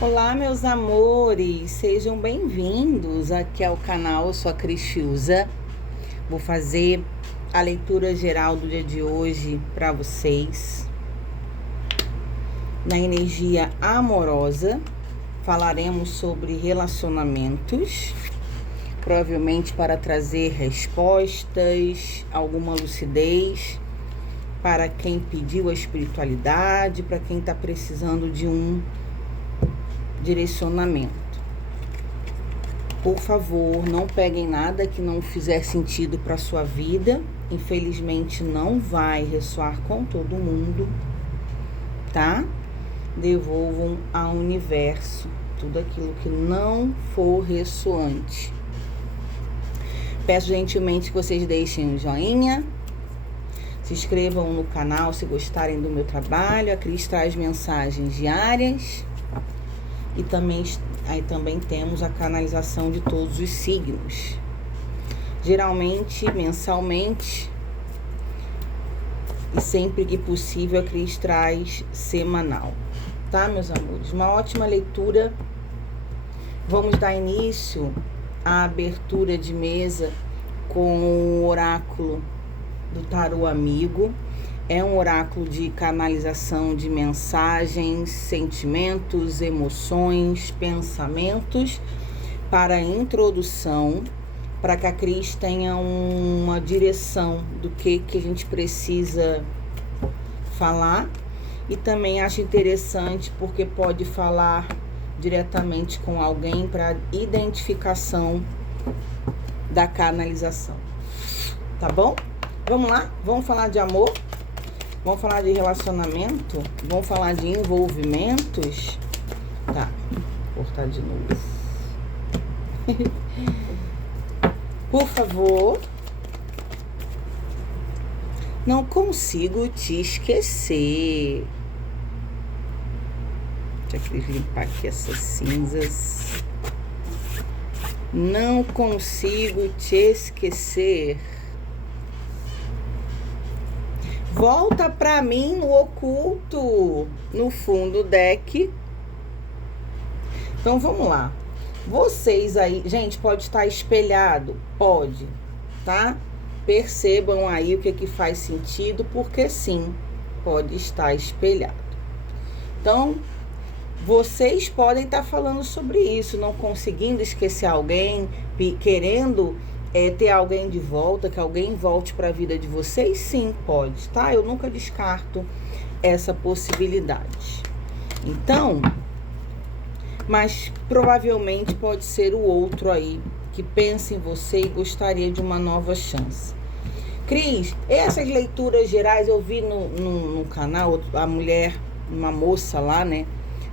Olá, meus amores, sejam bem-vindos aqui ao canal. Eu sou a Cristiusa. Vou fazer a leitura geral do dia de hoje para vocês. Na energia amorosa, falaremos sobre relacionamentos, provavelmente para trazer respostas, alguma lucidez para quem pediu a espiritualidade, para quem está precisando de um direcionamento. Por favor, não peguem nada que não fizer sentido para sua vida. Infelizmente não vai ressoar com todo mundo, tá? Devolvam ao universo tudo aquilo que não for ressoante. Peço gentilmente que vocês deixem um joinha, se inscrevam no canal se gostarem do meu trabalho. A Cris traz mensagens diárias. E também temos a canalização de todos os signos. Geralmente, mensalmente. E sempre que possível, a Cris traz semanal. Tá, meus amores? Uma ótima leitura. Vamos dar início à abertura de mesa com o oráculo do Tarô Amigo. É um oráculo de canalização de mensagens, sentimentos, emoções, pensamentos para a introdução, para que a Cris tenha uma direção do que a gente precisa falar. E também acho interessante porque pode falar diretamente com alguém para identificação da canalização. Tá bom? Vamos lá? Vamos falar de amor? Vamos falar de relacionamento? Vamos falar de envolvimentos? Tá, vou cortar de novo. Por favor. Não consigo te esquecer. Deixa eu limpar aqui essas cinzas. Não consigo te esquecer. Volta pra mim no oculto, no fundo do deck. Então, vamos lá. Vocês aí, gente, pode estar espelhado? Pode, tá? Percebam aí o que faz sentido, porque sim, pode estar espelhado. Então, vocês podem estar falando sobre isso, não conseguindo esquecer alguém, querendo ter alguém de volta, que alguém volte para a vida de vocês, sim, pode, tá? Eu nunca descarto essa possibilidade. Então, mas provavelmente pode ser o outro aí, que pensa em você e gostaria de uma nova chance. Cris, essas leituras gerais eu vi no canal, a mulher, uma moça lá, né,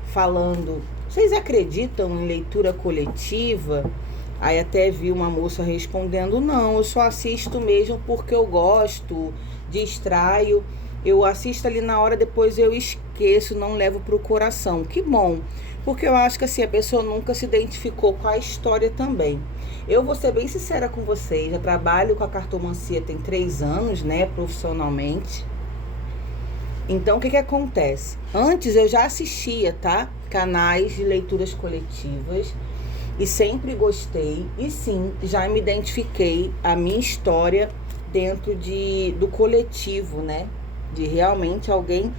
falando, vocês acreditam em leitura coletiva? Aí até vi uma moça respondendo, não, eu só assisto mesmo porque eu gosto, distraio, eu assisto ali na hora, depois eu esqueço, não levo pro coração. Que bom, porque eu acho que assim, a pessoa nunca se identificou com a história também. Eu vou ser bem sincera com vocês, já trabalho com a cartomancia tem 3 anos, né, profissionalmente. Então, o que acontece? Antes eu já assistia, tá? Canais de leituras coletivas. E sempre gostei, e sim, já me identifiquei a minha história dentro do coletivo, né? De realmente alguém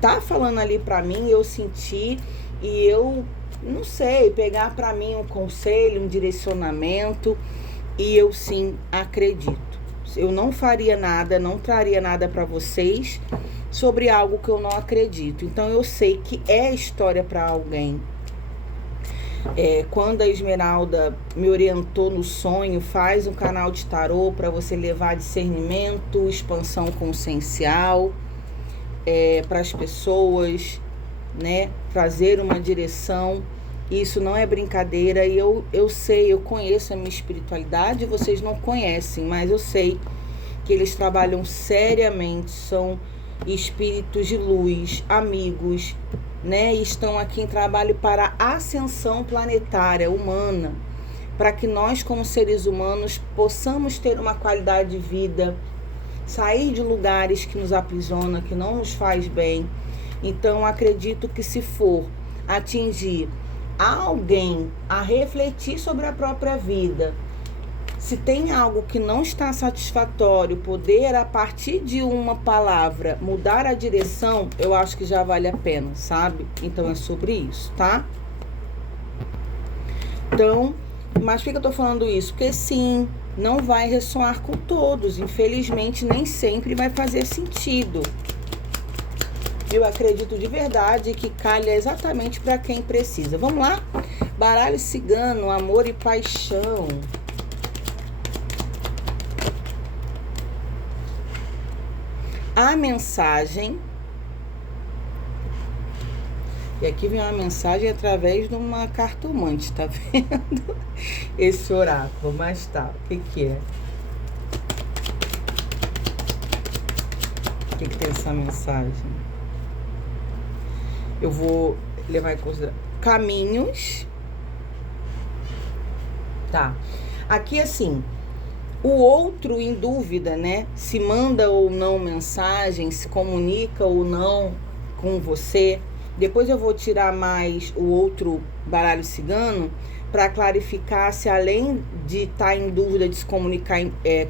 tá falando ali pra mim, eu senti, e eu, não sei, pegar pra mim um conselho, um direcionamento, e eu sim acredito. Eu não faria nada, não traria nada pra vocês sobre algo que eu não acredito. Então eu sei que é história pra alguém. Quando a Esmeralda me orientou no sonho, faz um canal de tarô para você levar discernimento, expansão consciencial para as pessoas, né? Trazer uma direção. Isso não é brincadeira. E eu sei, eu conheço a minha espiritualidade, vocês não conhecem, mas eu sei que eles trabalham seriamente, são espíritos de luz, amigos, né? E estão aqui em trabalho para a ascensão planetária, humana, para que nós, como seres humanos, possamos ter uma qualidade de vida, sair de lugares que nos aprisionam, que não nos faz bem. Então, acredito que se for atingir alguém a refletir sobre a própria vida. Se tem algo que não está satisfatório, poder, a partir de uma palavra, mudar a direção, eu acho que já vale a pena, sabe? Então, é sobre isso, tá? Então, mas por que eu tô falando isso? Porque sim, não vai ressoar com todos. Infelizmente, nem sempre vai fazer sentido. Eu acredito de verdade que calha exatamente para quem precisa. Vamos lá? Baralho cigano, amor e paixão. A mensagem. E aqui vem uma mensagem através de uma cartomante, tá vendo? Esse oráculo, mas tá, o que é? O que tem essa mensagem? Eu vou levar em consideração caminhos. Tá. Aqui, assim, o outro em dúvida, né? Se manda ou não mensagem, se comunica ou não com você. Depois eu vou tirar mais o outro baralho cigano para clarificar se, além de estar em dúvida de se comunicar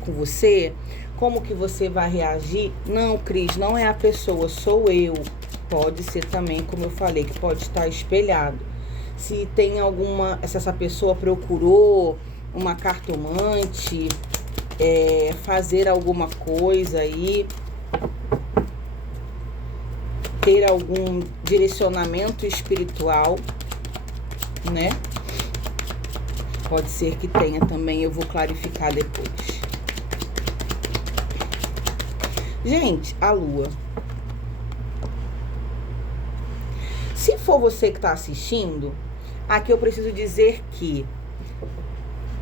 com você, como que você vai reagir. Não, Cris, não é a pessoa, sou eu. Pode ser também, como eu falei, que pode estar espelhado. Se tem alguma, se essa pessoa procurou uma cartomante, fazer alguma coisa aí, ter algum direcionamento espiritual, né? Pode ser que tenha também, eu vou clarificar depois. Gente, a lua. Se for você que está assistindo, aqui eu preciso dizer que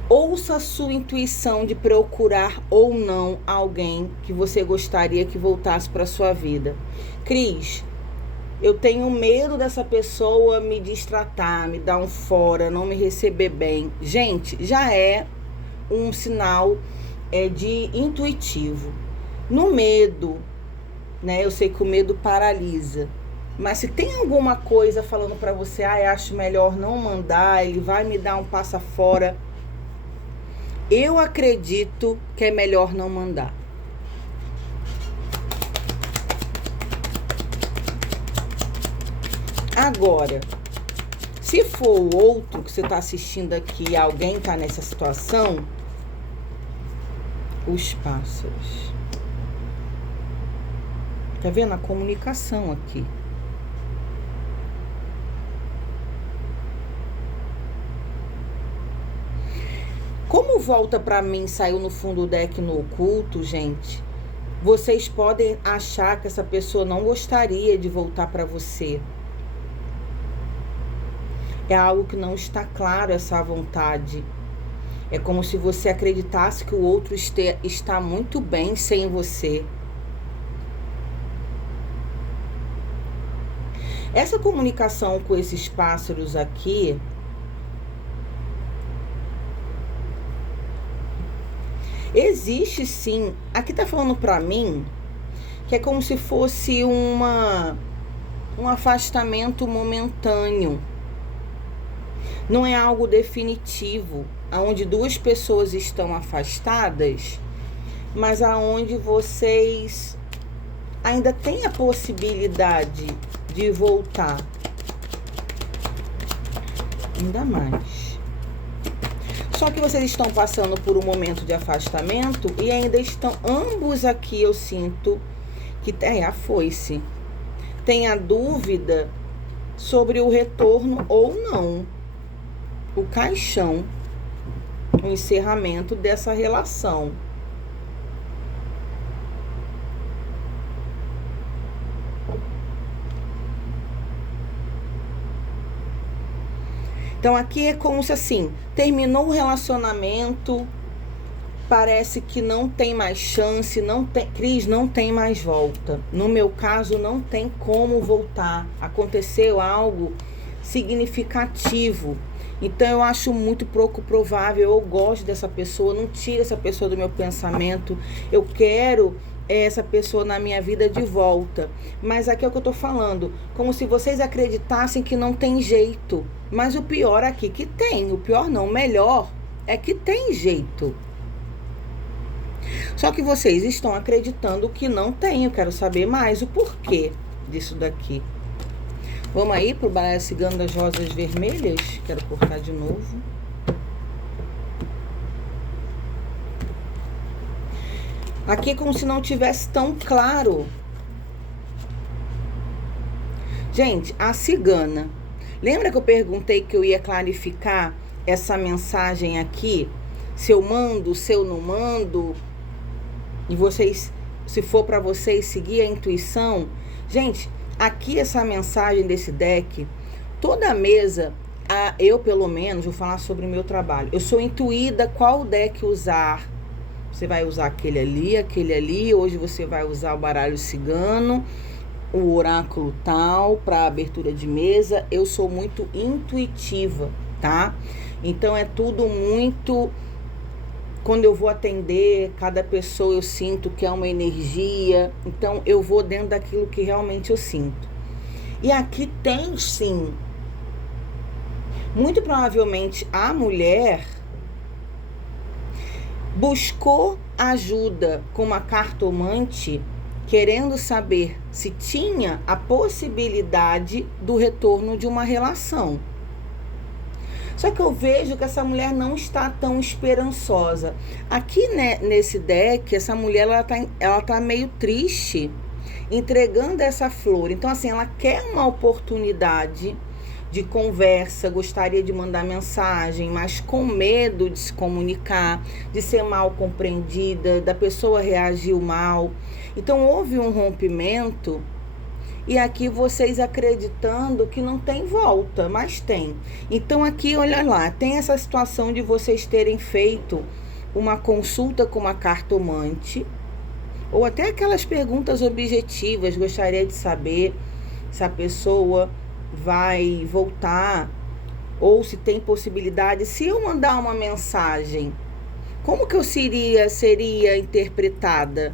ouça a sua intuição de procurar ou não alguém que você gostaria que voltasse para sua vida. Cris, eu tenho medo dessa pessoa me destratar, me dar um fora, não me receber bem. Gente, já é um sinal de intuitivo. No medo, né? Eu sei que o medo paralisa. Mas se tem alguma coisa falando pra você, acho melhor não mandar, ele vai me dar um passa fora, eu acredito que é melhor não mandar. Agora, se for o outro que você tá assistindo aqui, alguém tá nessa situação, os pássaros. Tá vendo a comunicação aqui? Como volta pra mim, saiu no fundo do deck no oculto, gente, vocês podem achar que essa pessoa não gostaria de voltar pra você. É algo que não está claro, essa vontade. É como se você acreditasse que o outro está muito bem sem você. Essa comunicação com esses pássaros aqui existe sim. Aqui tá falando pra mim que é como se fosse um afastamento momentâneo. Não é algo definitivo, onde duas pessoas estão afastadas, mas aonde vocês ainda têm a possibilidade de voltar. Ainda mais. Só que vocês estão passando por um momento de afastamento e ainda estão ambos aqui, eu sinto que a foice. Tem a dúvida sobre o retorno ou não. O caixão, o encerramento dessa relação. Então aqui é como se assim, terminou o relacionamento, parece que não tem mais chance, Cris, não tem mais volta. No meu caso, não tem como voltar. Aconteceu algo significativo. Então eu acho muito pouco provável, eu gosto dessa pessoa, não tira essa pessoa do meu pensamento. Eu quero essa pessoa na minha vida de volta. Mas aqui é o que eu tô falando, como se vocês acreditassem que não tem jeito. Mas o pior aqui que tem, o pior não, o melhor é que tem jeito. Só que vocês estão acreditando que não tem. Eu quero saber mais o porquê disso daqui. Vamos aí pro baralho cigano das rosas vermelhas. Quero cortar de novo. Aqui é como se não tivesse tão claro. Gente, a cigana. Lembra que eu perguntei que eu ia clarificar essa mensagem aqui? Se eu mando, se eu não mando? E vocês, se for para vocês seguir a intuição. Gente, aqui essa mensagem desse deck, toda a mesa, eu pelo menos vou falar sobre o meu trabalho. Eu sou intuída qual deck usar. Você vai usar aquele ali. Hoje você vai usar o baralho cigano, o oráculo tal, para abertura de mesa. Eu sou muito intuitiva, tá? Então é tudo muito... Quando eu vou atender cada pessoa, eu sinto que é uma energia. Então eu vou dentro daquilo que realmente eu sinto. E aqui tem sim, muito provavelmente a mulher buscou ajuda com uma cartomante, querendo saber se tinha a possibilidade do retorno de uma relação. Só que eu vejo que essa mulher não está tão esperançosa. Aqui, né, nesse deck, essa mulher ela tá meio triste, entregando essa flor. Então, assim, ela quer uma oportunidade de conversa, gostaria de mandar mensagem, mas com medo de se comunicar, de ser mal compreendida, da pessoa reagir mal. Então houve um rompimento, e aqui vocês acreditando que não tem volta, mas tem. Então aqui, olha lá, tem essa situação de vocês terem feito uma consulta com uma cartomante, ou até aquelas perguntas objetivas, gostaria de saber se a pessoa vai voltar, ou se tem possibilidade. Se eu mandar uma mensagem, como que eu seria interpretada?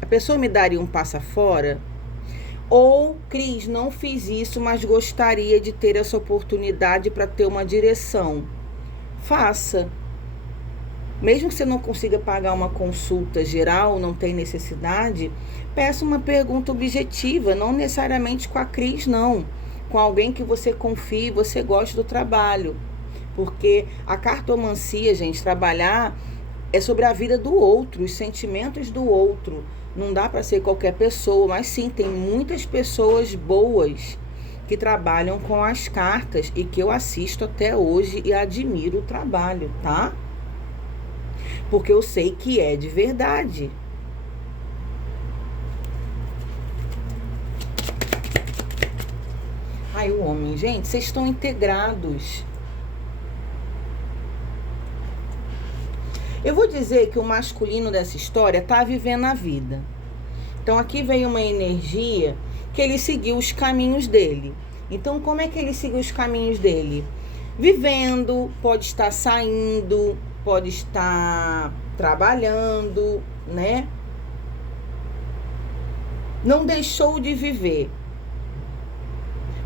A pessoa me daria um passa fora? Ou, Cris, não fiz isso, mas gostaria de ter essa oportunidade para ter uma direção. Faça. Mesmo que você não consiga pagar uma consulta geral, não tem necessidade, peça uma pergunta objetiva, não necessariamente com a Cris, não. Com alguém que você confie, você goste do trabalho. Porque a cartomancia, gente, trabalhar é sobre a vida do outro, os sentimentos do outro. Não dá para ser qualquer pessoa, mas sim, tem muitas pessoas boas que trabalham com as cartas e que eu assisto até hoje e admiro o trabalho, tá? Porque eu sei que é de verdade. Ai, o homem, gente, vocês estão integrados. Eu vou dizer que o masculino dessa história tá vivendo a vida. Então aqui veio uma energia que ele seguiu os caminhos dele. Então como é que ele seguiu os caminhos dele? Vivendo, pode estar saindo, pode estar trabalhando, né? Não deixou de viver.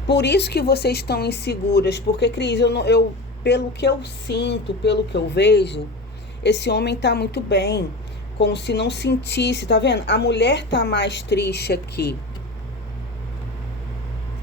Por isso que vocês estão inseguras, porque, Cris, pelo que eu sinto, pelo que eu vejo, esse homem tá muito bem, como se não sentisse, tá vendo? A mulher tá mais triste aqui.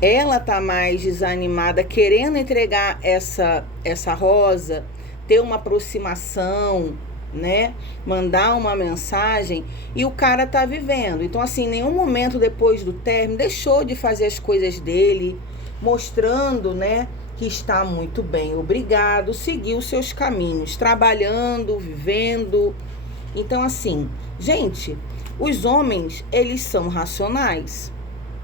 Ela tá mais desanimada, querendo entregar essa rosa, ter uma aproximação, né? Mandar uma mensagem, e o cara tá vivendo. Então, assim, em nenhum momento depois do término, deixou de fazer as coisas dele, mostrando, né, que está muito bem, obrigado, seguiu seus caminhos, trabalhando, vivendo. Então, assim, gente, os homens, eles são racionais.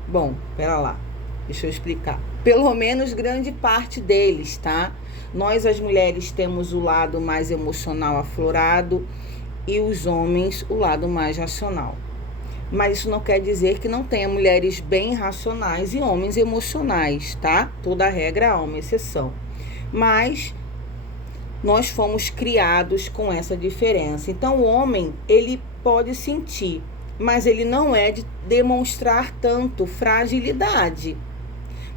Bom, pera lá, deixa eu explicar. Pelo menos grande parte deles, tá? Nós, as mulheres, temos o lado mais emocional aflorado e os homens o lado mais racional. Mas isso não quer dizer que não tenha mulheres bem racionais e homens emocionais, tá? Toda regra há uma exceção. Mas nós fomos criados com essa diferença. Então, o homem, ele pode sentir mas ele não é de demonstrar tanto fragilidade.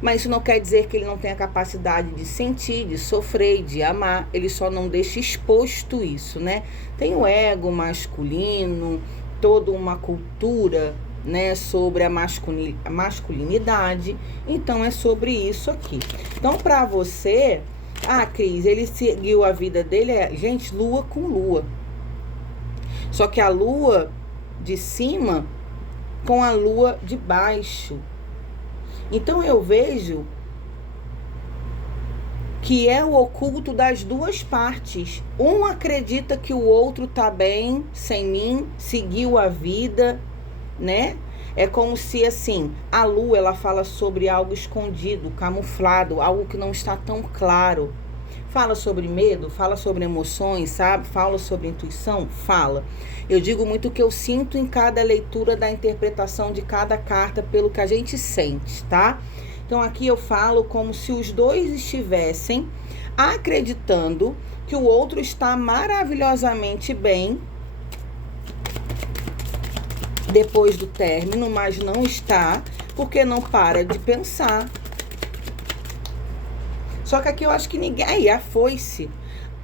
Mas isso não quer dizer que ele não tenha capacidade de sentir, de sofrer, de amar. Ele só não deixa exposto isso, né? Tem o ego masculino, toda uma cultura, né, sobre a masculinidade. Então é sobre isso aqui. Então, para você, Cris, ele seguiu a vida dele, gente, lua com lua. Só que a lua de cima com a lua de baixo. Então eu vejo que é o oculto das duas partes. Um acredita que o outro tá bem sem mim, seguiu a vida, né? É como se, assim, a lua, ela fala sobre algo escondido, camuflado, algo que não está tão claro. Fala sobre medo, fala sobre emoções, sabe? Fala sobre intuição, fala. Eu digo muito o que eu sinto em cada leitura da interpretação de cada carta pelo que a gente sente, tá? Então aqui eu falo como se os dois estivessem acreditando que o outro está maravilhosamente bem depois do término, mas não está, porque não para de pensar. Só que aqui eu acho que ninguém... Aí, a foice.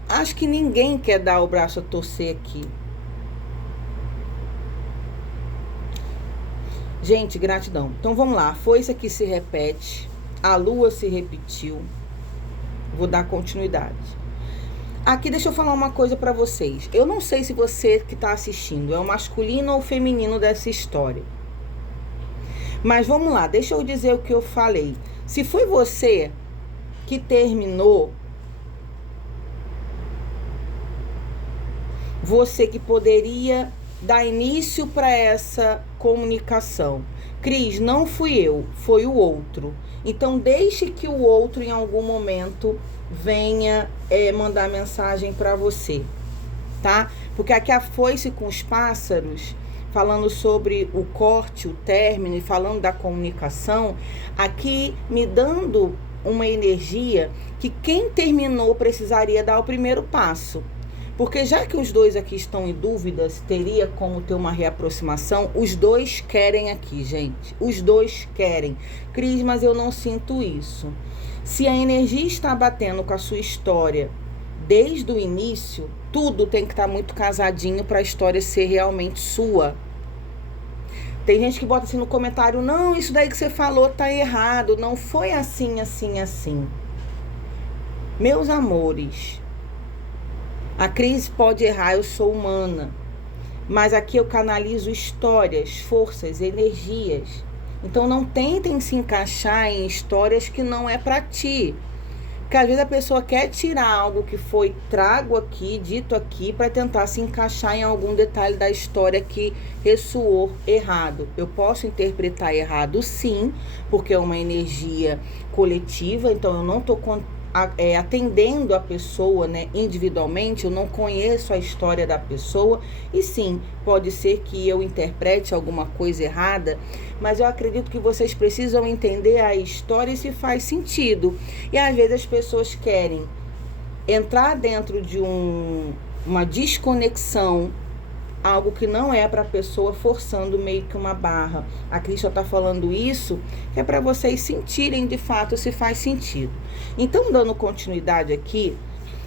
Acho que ninguém quer dar o braço a torcer aqui. Gente, gratidão. Então, vamos lá. A foice aqui se repete. A lua se repetiu. Vou dar continuidade. Aqui, deixa eu falar uma coisa pra vocês. Eu não sei se você que tá assistindo é o masculino ou o feminino dessa história. Mas vamos lá. Deixa eu dizer o que eu falei. Se foi você que terminou, você que poderia dar início para essa comunicação. Cris, não fui eu, foi o outro. Então deixe que o outro em algum momento venha mandar mensagem para você, tá? Porque aqui a foice com os pássaros, falando sobre o corte, o término e falando da comunicação, aqui me dando uma energia que quem terminou precisaria dar o primeiro passo. Porque já que os dois aqui estão em dúvidas, teria como ter uma reaproximação, os dois querem aqui, gente. Os dois querem. Cris, mas eu não sinto isso. Se a energia está batendo com a sua história desde o início, tudo tem que estar muito casadinho para a história ser realmente sua. Tem gente que bota assim no comentário, não, isso daí que você falou tá errado, não foi assim, assim, assim. Meus amores, a Cris pode errar, eu sou humana. Mas aqui eu canalizo histórias, forças, energias. Então não tentem se encaixar em histórias que não é pra ti. Porque às vezes a pessoa quer tirar algo que foi trago aqui, dito aqui, para tentar se encaixar em algum detalhe da história que ressoou errado. Eu posso interpretar errado, sim, porque é uma energia coletiva, então eu não estou atendendo a pessoa, né, individualmente, eu não conheço a história da pessoa, e sim, pode ser que eu interprete alguma coisa errada, mas eu acredito que vocês precisam entender a história e se faz sentido. E às vezes as pessoas querem entrar dentro de uma desconexão, algo que não é para a pessoa, forçando meio que uma barra. A Cris só está falando isso, que é para vocês sentirem de fato se faz sentido. Então, dando continuidade aqui,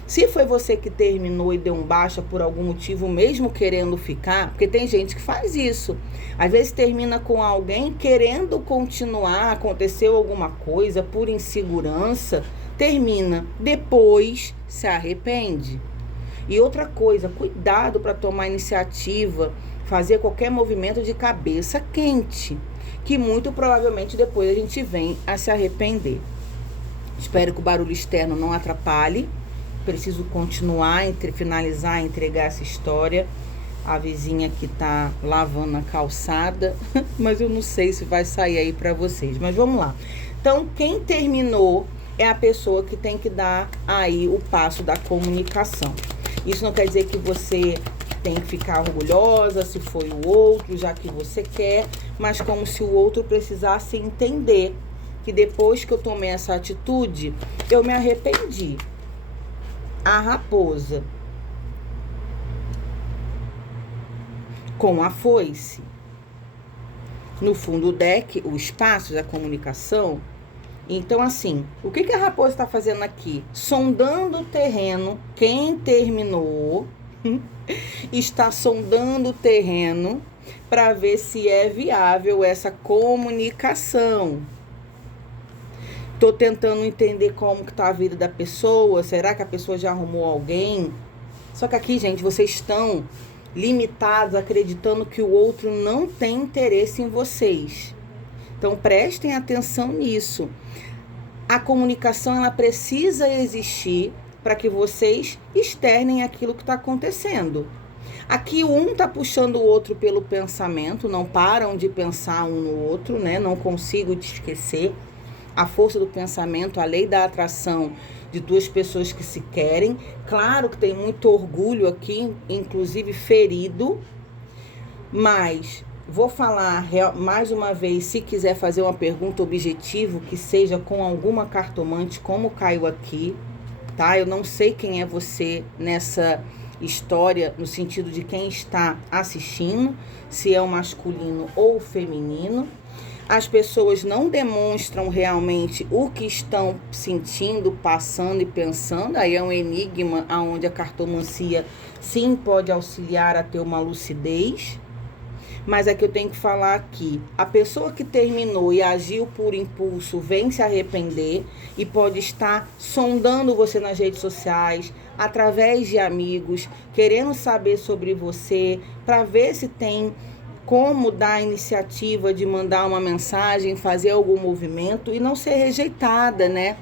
se foi você que terminou e deu um baixa por algum motivo, mesmo querendo ficar, porque tem gente que faz isso. Às vezes termina com alguém querendo continuar, aconteceu alguma coisa por insegurança, termina, depois se arrepende. E outra coisa, cuidado para tomar iniciativa, fazer qualquer movimento de cabeça quente, que muito provavelmente depois a gente vem a se arrepender. Espero que o barulho externo não atrapalhe. Preciso continuar, finalizar, entregar essa história. A vizinha que tá lavando a calçada, mas eu não sei se vai sair aí para vocês. Mas vamos lá. Então, quem terminou é a pessoa que tem que dar aí o passo da comunicação. Isso não quer dizer que você tem que ficar orgulhosa se foi o outro, já que você quer, mas como se o outro precisasse entender que depois que eu tomei essa atitude, eu me arrependi. A raposa com a foice, no fundo do deck, o espaço da comunicação. Então, assim, o que a raposa está fazendo aqui? Sondando o terreno. Quem terminou está sondando o terreno para ver se é viável essa comunicação. Tô tentando entender como que tá a vida da pessoa. Será que a pessoa já arrumou alguém? Só que aqui, gente, vocês estão limitados acreditando que o outro não tem interesse em vocês. Então, prestem atenção nisso. A comunicação, ela precisa existir para que vocês externem aquilo que está acontecendo. Aqui, um está puxando o outro pelo pensamento, não param de pensar um no outro, né? Não consigo te esquecer. A força do pensamento, a lei da atração de duas pessoas que se querem. Claro que tem muito orgulho aqui, inclusive ferido, mas vou falar mais uma vez, se quiser fazer uma pergunta objetiva, que seja com alguma cartomante, como caiu aqui, tá? Eu não sei quem é você nessa história, no sentido de quem está assistindo, se é o masculino ou o feminino. As pessoas não demonstram realmente o que estão sentindo, passando e pensando. Aí é um enigma onde a cartomancia sim pode auxiliar a ter uma lucidez. Mas é que eu tenho que falar aqui. A pessoa que terminou e agiu por impulso vem se arrepender e pode estar sondando você nas redes sociais, através de amigos, querendo saber sobre você, para ver se tem como dar a iniciativa de mandar uma mensagem, fazer algum movimento e não ser rejeitada, né?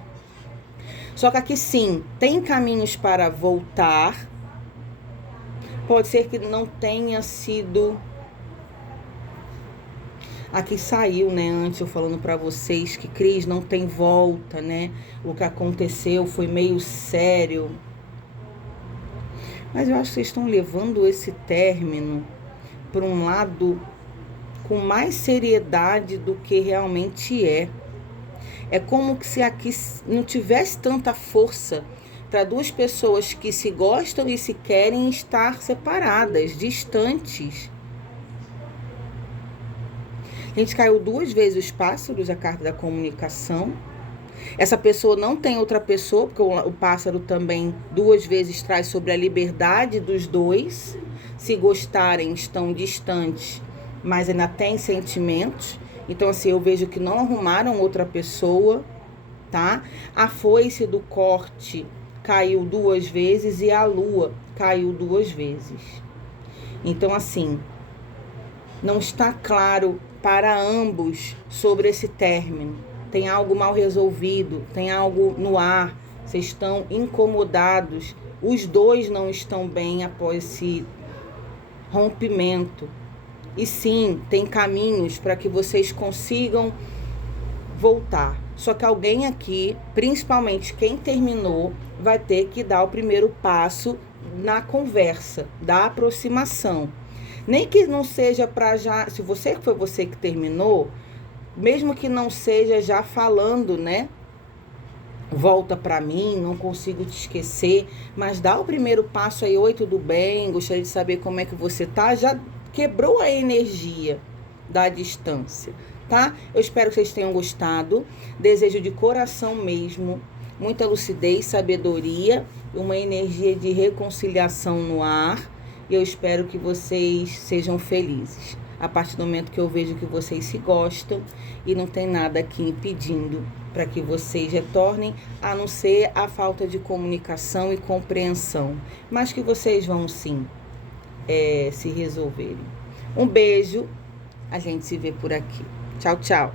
Só que aqui sim, tem caminhos para voltar. Pode ser que não tenha sido... Aqui saiu, né, antes eu falando para vocês que Cris não tem volta, né? O que aconteceu foi meio sério. Mas eu acho que vocês estão levando esse término por um lado com mais seriedade do que realmente é. É como se aqui não tivesse tanta força para duas pessoas que se gostam e se querem estar separadas, distantes. A gente caiu 2 vezes os pássaros, a carta da comunicação. Essa pessoa não tem outra pessoa, porque o pássaro também 2 vezes traz sobre a liberdade dos dois. Se gostarem, estão distantes, mas ainda tem sentimentos. Então, assim, eu vejo que não arrumaram outra pessoa, tá? A foice do corte caiu 2 vezes e a lua caiu 2 vezes. Então, assim, não está claro para ambos sobre esse término. Tem algo mal resolvido, tem algo no ar, vocês estão incomodados. Os dois não estão bem após esse rompimento. E sim, tem caminhos para que vocês consigam voltar. Só que alguém aqui, principalmente quem terminou, vai ter que dar o primeiro passo na conversa, da aproximação. Nem que não seja para já, se foi você que terminou, mesmo que não seja já falando, né? Volta para mim, não consigo te esquecer, mas dá o primeiro passo aí. Oi, tudo bem? Gostaria de saber como é que você tá. Já quebrou a energia da distância, tá? Eu espero que vocês tenham gostado. Desejo de coração mesmo muita lucidez, sabedoria, uma energia de reconciliação no ar. E eu espero que vocês sejam felizes. A partir do momento que eu vejo que vocês se gostam e não tem nada aqui impedindo para que vocês retornem, a não ser a falta de comunicação e compreensão. Mas que vocês vão sim se resolverem. Um beijo, a gente se vê por aqui. Tchau, tchau.